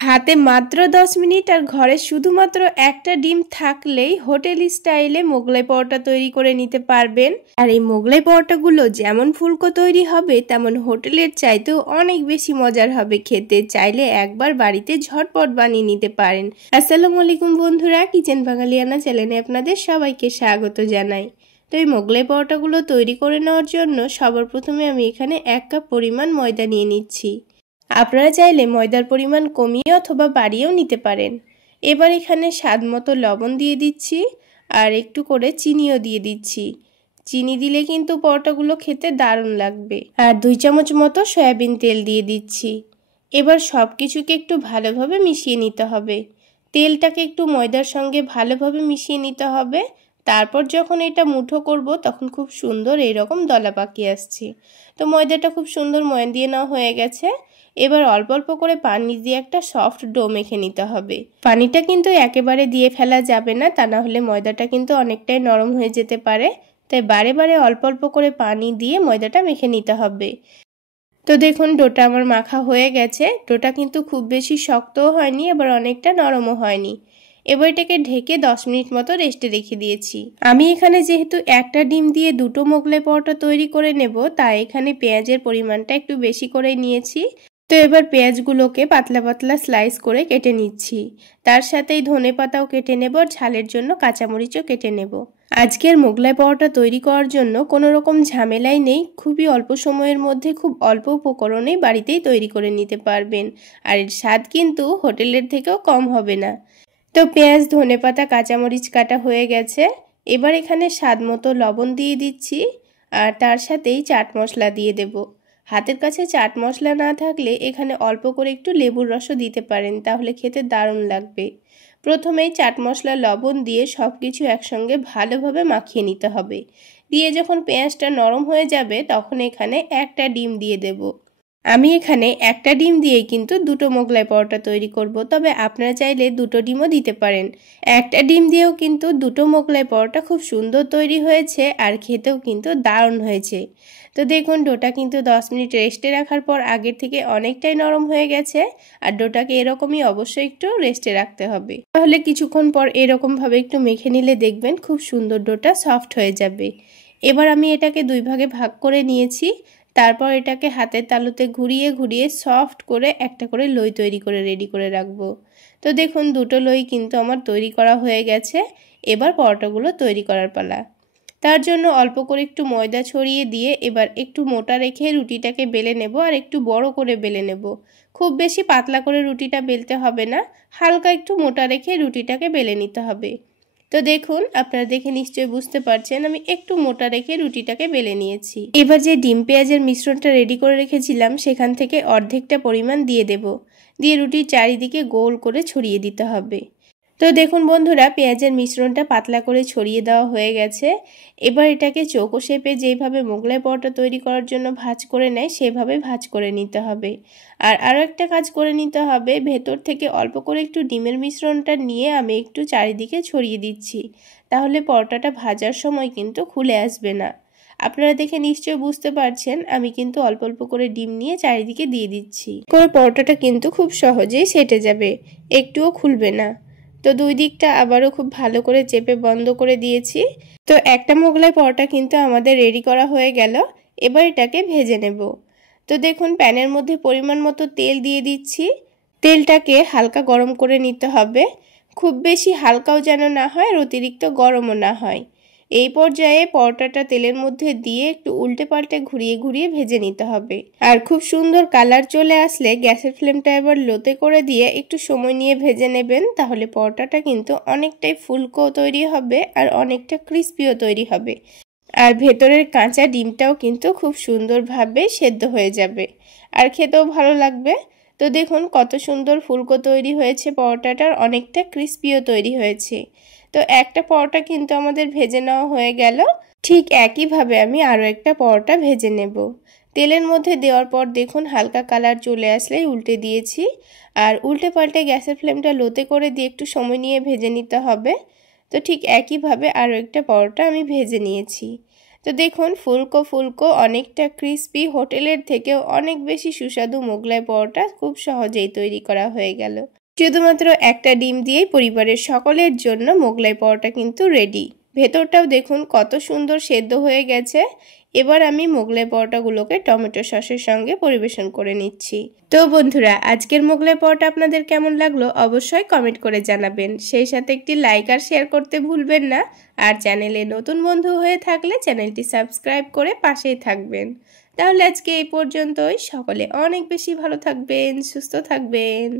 হাতে মাত্র 10 মিনিট আর ঘরে শুধুমাত্র একটা ডিম থাকলেই হোটেল স্টাইলে মোগলাই পরোটা তৈরি করে নিতে পারবেন। আর এই মোগলাই পরোটাগুলো যেমন ফুলকো তৈরি হবে তেমন হোটেলের চাইতেও অনেক বেশি মজার হবে খেতে। চাইলে একবার বাড়িতে ঝটপট বানিয়ে নিতে পারেন। আসসালামু আলাইকুম বন্ধুরা, কিচেন বাঙালিয়ানা চ্যানেলে আপনাদের সবাইকে স্বাগত জানাই। তো এই মোগলাই পরোটাগুলো তৈরি করে নেওয়ার জন্য সবার প্রথমে আমি এখানে 1 কাপ পরিমাণ ময়দা নিয়ে নিচ্ছি। আপনারা চাইলে ময়দার পরিমাণ কমিয়ে অথবা বাড়িয়েও নিতে পারেন। এবার এখানে স্বাদ মতো লবণ দিয়ে দিচ্ছি আর একটু করে চিনিও দিয়ে দিচ্ছি। চিনি দিলে কিন্তু পরোটাগুলো খেতে দারুণ লাগবে। আর 2 চামচ মতো সয়াবিন তেল দিয়ে দিচ্ছি। এবার সব কিছুকে একটু ভালোভাবে মিশিয়ে নিতে হবে। তেলটাকে একটু ময়দার সঙ্গে ভালোভাবে মিশিয়ে নিতে হবে। তারপর যখন এটা মুঠো করব তখন খুব সুন্দর এরকম দলা পাকিয়ে আসছে। তো ময়দাটা খুব সুন্দর ময়ান দিয়ে নেওয়া হয়ে গেছে। এবার অল্প অল্প করে পানি দিয়ে একটা সফট ডো মেখে নিতে হবে। পানিটা কিন্তু একেবারে দিয়ে ফেলা যাবে না, তা না হলে ময়দাটা কিন্তু অনেকটাই নরম হয়ে যেতে পারে। তাই বারে বারে অল্প অল্প করে পানি দিয়ে ময়দাটা মেখে নিতে হবে। তো দেখুন ডোটা আমার মাখা হয়ে গেছে। ডোটা কিন্তু খুব বেশি শক্তও হয়নি, আবার অনেকটা নরমও হয়নি। এবার এটাকে ঢেকে 10 মিনিট মতো রেস্টে রেখে দিয়েছি। আমি এখানে যেহেতু একটা ডিম দিয়ে দুটো মোগলাই পরোটা তৈরি করে নেব, তাই এখানে পেঁয়াজের পরিমাণটা একটু বেশি করে নিয়েছি। তো এবার পেঁয়াজগুলোকে পাতলা পাতলা স্লাইস করে কেটে নিচ্ছি। তার সাথেই ধনেপাতাও কেটে নেব আর ঝালের জন্য কাঁচামরিচও কেটে নেব। আজকের মোগলাই পরোটা তৈরি করার জন্য কোনো রকম ঝামেলাই নেই। খুবই অল্প সময়ের মধ্যে খুব অল্প উপকরণেই বাড়িতেই তৈরি করে নিতে পারবেন। আর এর স্বাদ কিন্তু হোটেলের থেকেও কম হবে না। তো পেঁয়াজ, ধনেপাতা, কাঁচামরিচ কাটা হয়ে গেছে। এবার এখানে স্বাদ মতো লবণ দিয়ে দিচ্ছি আর তার সাথেই চাট মশলা দিয়ে দেব। হাতের কাছে চাট মশলা না থাকলে এখানে অল্প করে একটু লেবুর রসও দিতে পারেন, তাহলে খেতে দারুণ লাগবে। প্রথমেই চাট মশলা, লবণ দিয়ে সব কিছু একসঙ্গে ভালোভাবে মাখিয়ে নিতে হবে। দিয়ে যখন পেঁয়াজটা নরম হয়ে যাবে তখন এখানে একটা ডিম দিয়ে দেব। আমি এখানে একটা ডিম দিয়েই কিন্তু দুটো মোগলাই পরোটা তৈরি করব, তবে আপনারা চাইলে দুটো ডিমও দিতে পারেন। একটা ডিম দিয়েও কিন্তু দুটো মোগলাই পরোটা খুব সুন্দর তৈরি হয়েছে আর খেতেও কিন্তু দারুণ হয়েছে। তো দেখুন ডোটা কিন্তু 10 মিনিট রেস্টে রাখার পর আগের থেকে অনেকটাই নরম হয়ে গেছে। আর ডোটাকে এরকমই অবশ্যই একটু রেস্টে রাখতে হবে, তাহলে কিছুক্ষণ পর এরকমভাবে একটু মেখে নিলে দেখবেন খুব সুন্দর ডোটা সফট হয়ে যাবে। এবার আমি এটাকে 2 ভাগে ভাগ করে নিয়েছি। তারপর এটাকে হাতের তালুতে ঘুরিয়ে ঘুরিয়ে সফট করে একটা করে লই তৈরি করে রেডি করে রাখবো। তো দেখুন দুটো লই কিন্তু আমার তৈরি করা হয়ে গেছে। এবার পরোটাগুলো তৈরি করার পালা। তার জন্য অল্প করে একটু ময়দা ছড়িয়ে দিয়ে এবার একটু মোটা রেখে রুটিটাকে বেলে নেব আর একটু বড় করে বেলে নেব। খুব বেশি পাতলা করে রুটিটা বেলতে হবে না, হালকা একটু মোটা রেখে রুটিটাকে বেলে নিতে হবে। তো দেখুন আপনারা দেখে নিশ্চয়ই বুঝতে পারছেন আমি একটু মোটা রেখে রুটিটাকে বেলে নিয়েছি। এবার যে ডিম পেঁয়াজের মিশ্রণটা রেডি করে রেখেছিলাম সেখান থেকে অর্ধেকটা পরিমাণ দিয়ে দেব। দিয়ে রুটির চারিদিকে গোল করে ছড়িয়ে দিতে হবে। তো দেখুন বন্ধুরা পেঁয়াজের মিশ্রণটা পাতলা করে ছড়িয়ে দেওয়া হয়ে গেছে। এবার এটাকে চৌকো শেপে যেভাবে মোগলাই পরোটা তৈরি করার জন্য ভাঁজ করে নেয় সেভাবে ভাঁজ করে নিতে হবে। আর আরও একটা কাজ করে নিতে হবে, ভেতর থেকে অল্প করে একটু ডিমের মিশ্রণটা নিয়ে আমি একটু চারিদিকে ছড়িয়ে দিচ্ছি, তাহলে পরোটাটা ভাজার সময় কিন্তু খুলে আসবে না। আপনারা দেখে নিশ্চয়ই বুঝতে পারছেন আমি কিন্তু অল্প অল্প করে ডিম নিয়ে চারিদিকে দিয়ে দিচ্ছি। করে পরোটাটা কিন্তু খুব সহজেই সেটে যাবে, একটুও খুলবে না। তো দুই দিকটা আবারও খুব ভালো করে চেপে বন্ধ করে দিয়েছি। তো একটা মোগলাই পরোটা কিন্তু আমাদের রেডি করা হয়ে গেল। এবার এটাকে ভেজে নেব। তো দেখুন প্যানের মধ্যে পরিমাণ মতো তেল দিয়ে দিচ্ছি। তেলটাকে হালকা গরম করে নিতে হবে, খুব বেশি হালকাও যেন না হয় আর অতিরিক্ত গরমও না হয়। এই পর্যায়ে পরোটাটা তেলের মধ্যে দিয়ে একটু উল্টে পাল্টে ঘুরিয়ে ঘুরিয়ে ভেজে নিতে হবে। আর খুব সুন্দর কালার চলে আসলে গ্যাসের ফ্লেমটা এবার লোতে করে দিয়ে একটু সময় নিয়ে ভেজে নেবেন, তাহলে পরোটাটা কিন্তু অনেকটাই ফুলকো তৈরি হবে আর অনেকটা ক্রিস্পিও তৈরি হবে। আর ভেতরের কাঁচা ডিমটাও কিন্তু খুব সুন্দরভাবে সেদ্ধ হয়ে যাবে আর খেতেও ভালো লাগবে। তো দেখুন কত সুন্দর ফুলকো তৈরি হয়েছে পরোটাটার, অনেকটা ক্রিস্পিও তৈরি হয়েছে। তো একটা পরোটা কিন্তু আমাদের ভেজে নেওয়া হয়ে গেল। ঠিক একইভাবে আমি আরও একটা পরোটা ভেজে নেব। তেলের মধ্যে দেওয়ার পর দেখুন হালকা কালার চলে আসলেই উল্টে দিয়েছি। আর উল্টে পাল্টে গ্যাসের ফ্লেমটা লোতে করে দিয়ে একটু সময় নিয়ে ভেজে নিতে হবে। তো ঠিক একইভাবে আরও একটা পরোটা আমি ভেজে নিয়েছি। তো দেখুন ফুলকো ফুলকো অনেকটা ক্রিস্পি, হোটেলের থেকেও অনেক বেশি সুস্বাদু মোগলাই পরোটা খুব সহজেই তৈরি করা হয়ে গেল। শুধুমাত্র একটা ডিম দিয়েই পরিবারের সকলের জন্য মোগলাই পরোটা কিন্তু রেডি। ভেতরটাও দেখুন কত সুন্দর সেদ্ধ হয়ে গেছে। এবার আমি মোগলাই পরোটাগুলোকে টমেটো সসের সঙ্গে পরিবেশন করে নিচ্ছি। তো বন্ধুরা, আজকের মোগলাই পরোটা আপনাদের কেমন লাগলো অবশ্যই কমেন্ট করে জানাবেন। সেই সাথে একটি লাইক আর শেয়ার করতে ভুলবেন না। আর চ্যানেলে নতুন বন্ধু হয়ে থাকলে চ্যানেলটি সাবস্ক্রাইব করে পাশেই থাকবেন। তাহলে আজকে এই পর্যন্তই। সকলে অনেক বেশি ভালো থাকবেন, সুস্থ থাকবেন।